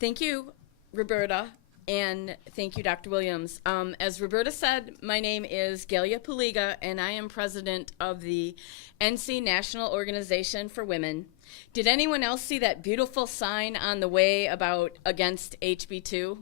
Thank you, Roberta, and thank you, Dr. Williams. As Roberta said, my name is Gailya Paliga, and I am president of the NC National Organization for Women. Did anyone else see that beautiful sign on the way about against HB2?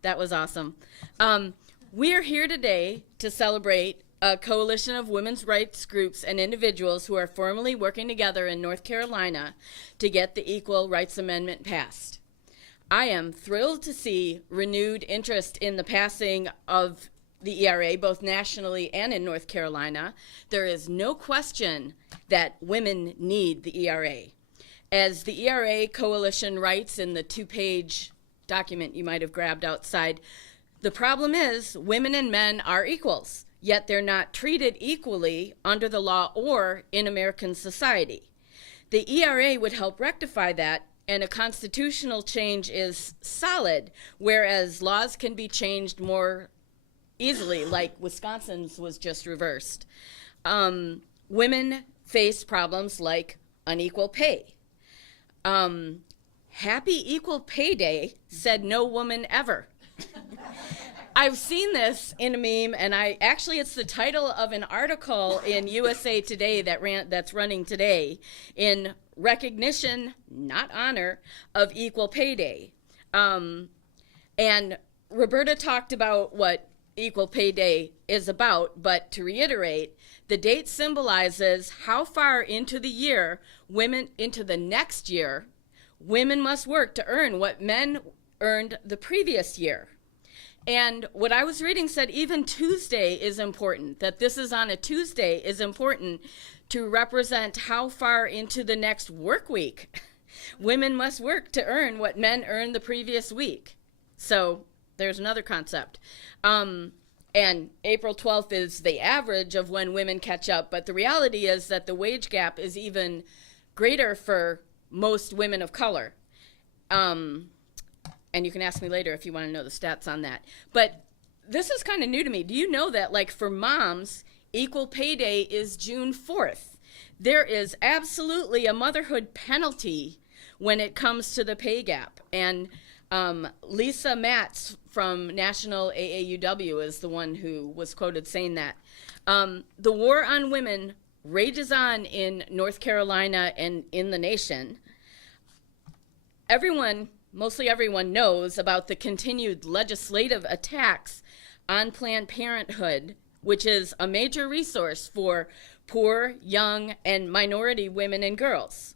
That was awesome. We are here today to celebrate a coalition of women's rights groups and individuals who are formally working together in North Carolina to get the Equal Rights Amendment passed. I am thrilled to see renewed interest in the passing of the ERA, both nationally and in North Carolina. There is no question that women need the ERA. As the ERA Coalition writes in the 2-page document you might have grabbed outside, the problem is women and men are equals, yet they're not treated equally under the law or in American society. The ERA would help rectify that, and a constitutional change is solid, whereas laws can be changed more easily, like Wisconsin's was just reversed. Women face problems like unequal pay. Happy Equal Pay Day, said no woman ever. I've seen this in a meme, and it's the title of an article in USA Today that's running today in recognition, not honor, of Equal Pay Day. And Roberta talked about what Equal Pay Day is about, but to reiterate, the date symbolizes how far into the next year, women must work to earn what men earned the previous year. And what I was reading said even Tuesday is important, that this is on a Tuesday is important to represent how far into the next work week women must work to earn what men earned the previous week. So there's another concept. And April 12th is the average of when women catch up, but the reality is that the wage gap is even greater for most women of color. And you can ask me later if you want to know the stats on that. But this is kind of new to me. Do you know that, like, for moms, Equal Pay Day is June 4th? There is absolutely a motherhood penalty when it comes to the pay gap. And Lisa Matz from National AAUW is the one who was quoted saying that. The war on women rages on in North Carolina and in the nation. Mostly everyone knows about the continued legislative attacks on Planned Parenthood, which is a major resource for poor, young, and minority women and girls.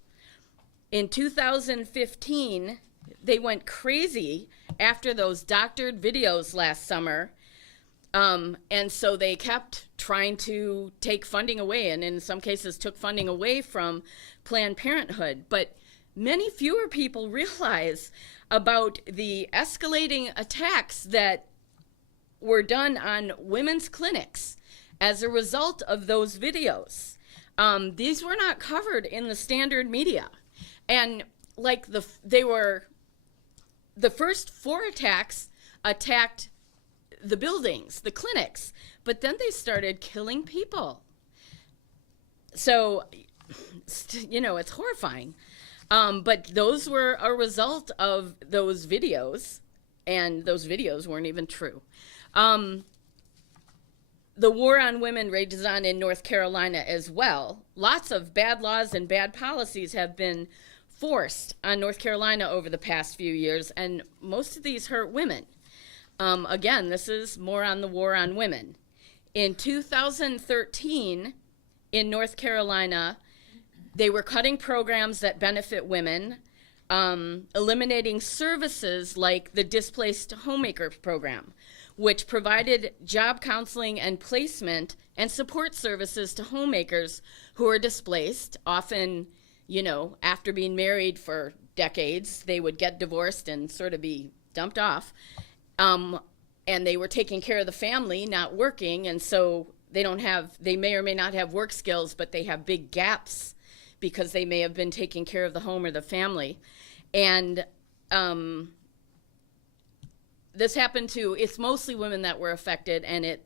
In 2015, they went crazy after those doctored videos last summer, and so they kept trying to take funding away, and in some cases took funding away from Planned Parenthood. But many fewer people realize about the escalating attacks that were done on women's clinics as a result of those videos. These were not covered in the standard media. And like the first 4 attacks attacked the buildings, the clinics, but then they started killing people. So, it's horrifying. But those were a result of those videos, and those videos weren't even true. The war on women rages on in North Carolina as well. Lots of bad laws and bad policies have been forced on North Carolina over the past few years, and most of these hurt women. Again, this is more on the war on women. In 2013, in North Carolina, they were cutting programs that benefit women, eliminating services like the Displaced Homemaker Program, which provided job counseling and placement and support services to homemakers who are displaced. Often, after being married for decades, they would get divorced and sort of be dumped off. And they were taking care of the family, not working, and so they may or may not have work skills, but they have big gaps because they may have been taking care of the home or the family. And this happened it's mostly women that were affected, and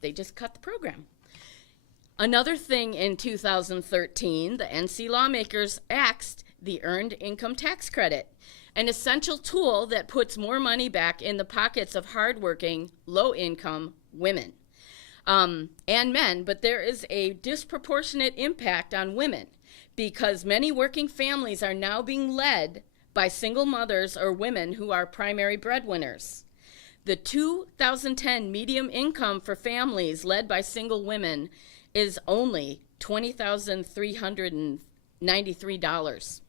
they just cut the program. Another thing in 2013, the NC lawmakers axed the Earned Income Tax Credit. an essential tool that puts more money back in the pockets of hardworking, low-income women and men, but there is a disproportionate impact on women because many working families are now being led by single mothers or women who are primary breadwinners. The 2010 median income for families led by single women is only $20,393,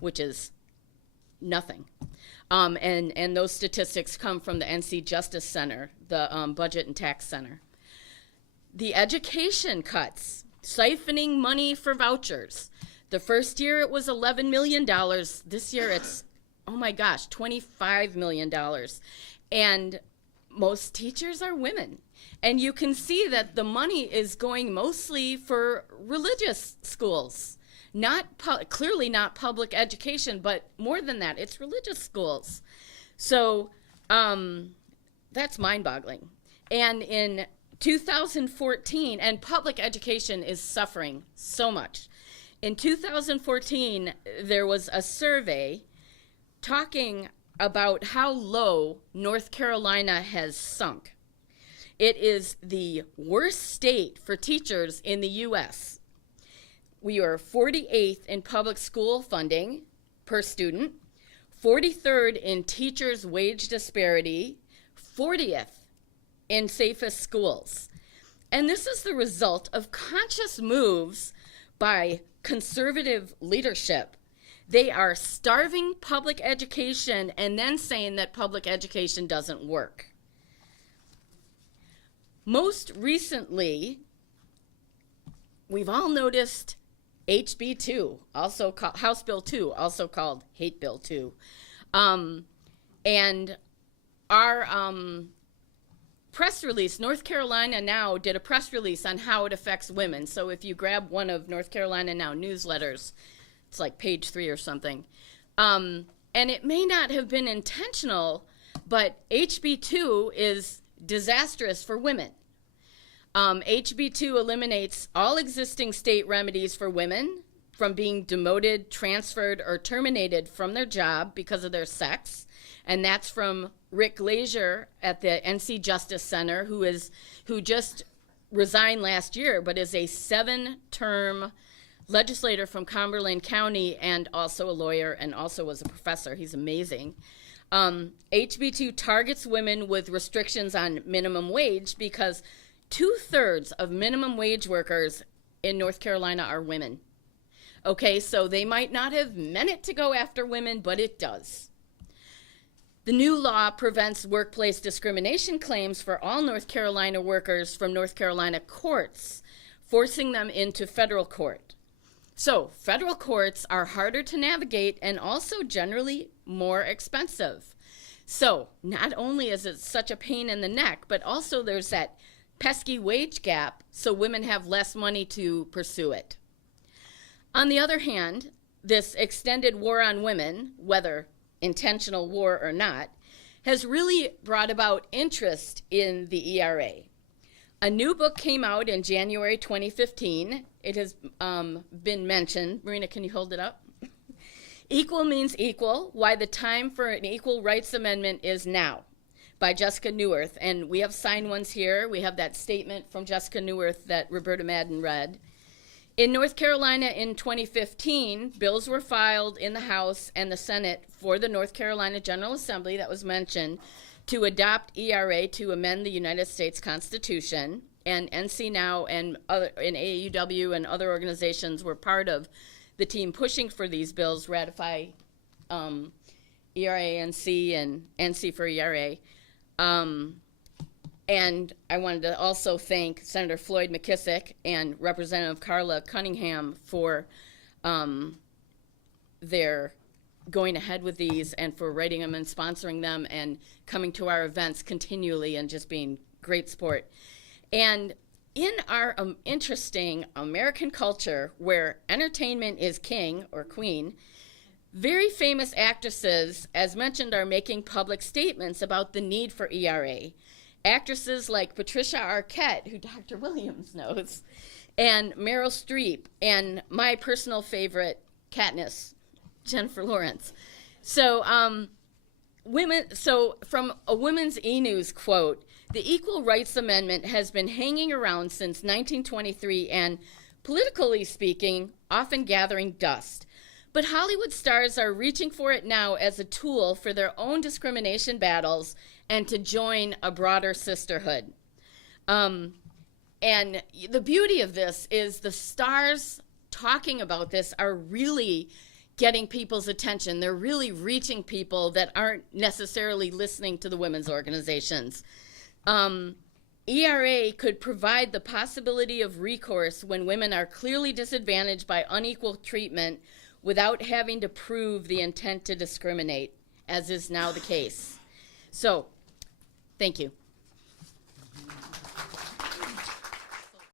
which is nothing. And those statistics come from the NC Justice Center, the Budget and Tax Center. The education cuts, siphoning money for vouchers. The first year it was $11 million. This year it's, oh my gosh, $25 million. And most teachers are women. And you can see that the money is going mostly for religious schools. Clearly not public education, but more than that, it's religious schools. So that's mind-boggling. And in 2014, and public education is suffering so much. In 2014, there was a survey talking about how low North Carolina has sunk. It is the worst state for teachers in the U.S. We are 48th in public school funding per student, 43rd in teachers' wage disparity, 40th in safest schools. And this is the result of conscious moves by conservative leadership. They are starving public education and then saying that public education doesn't work. Most recently, we've all noticed HB 2, also called House Bill 2, also called Hate Bill 2. And our press release, North Carolina Now did a press release on how it affects women. So if you grab one of North Carolina Now newsletters, it's like page 3 or something. And it may not have been intentional, but HB 2 is disastrous for women. HB 2 eliminates all existing state remedies for women from being demoted, transferred, or terminated from their job because of their sex. And that's from Rick Glazier at the NC Justice Center, who just resigned last year, but is a 7-term legislator from Cumberland County and also a lawyer and also was a professor. He's amazing. HB 2 targets women with restrictions on minimum wage because 2/3 of minimum wage workers in North Carolina are women. Okay, so they might not have meant it to go after women, but it does. The new law prevents workplace discrimination claims for all North Carolina workers from North Carolina courts, forcing them into federal court. So federal courts are harder to navigate and also generally more expensive. So not only is it such a pain in the neck, but also there's that pesky wage gap, so women have less money to pursue it. On the other hand, this extended war on women, whether intentional war or not, has really brought about interest in the ERA. A new book came out in January 2015. It has been mentioned. Marina, can you hold it up? Equal Means Equal, Why the Time for an Equal Rights Amendment is Now, by Jessica Neuwirth. And we have signed ones here. We have that statement from Jessica Neuwirth that Roberta Madden read. In North Carolina in 2015, bills were filed in the House and the Senate for the North Carolina General Assembly that was mentioned to adopt ERA to amend the United States Constitution. And NC Now and AUW and other organizations were part of the team pushing for these bills, ratify ERA-NC and NC for ERA. And I wanted to also thank Senator Floyd McKissick and Representative Carla Cunningham for their going ahead with these and for writing them and sponsoring them and coming to our events continually and just being great support. And in our interesting American culture where entertainment is king or queen, very famous actresses, as mentioned, are making public statements about the need for ERA. Actresses like Patricia Arquette, who Dr. Williams knows, and Meryl Streep, and my personal favorite, Katniss, Jennifer Lawrence. So, from a Women's E-News quote, the Equal Rights Amendment has been hanging around since 1923 and, politically speaking, often gathering dust. But Hollywood stars are reaching for it now as a tool for their own discrimination battles and to join a broader sisterhood. And the beauty of this is the stars talking about this are really getting people's attention. They're really reaching people that aren't necessarily listening to the women's organizations. ERA could provide the possibility of recourse when women are clearly disadvantaged by unequal treatment without having to prove the intent to discriminate, as is now the case. So, thank you.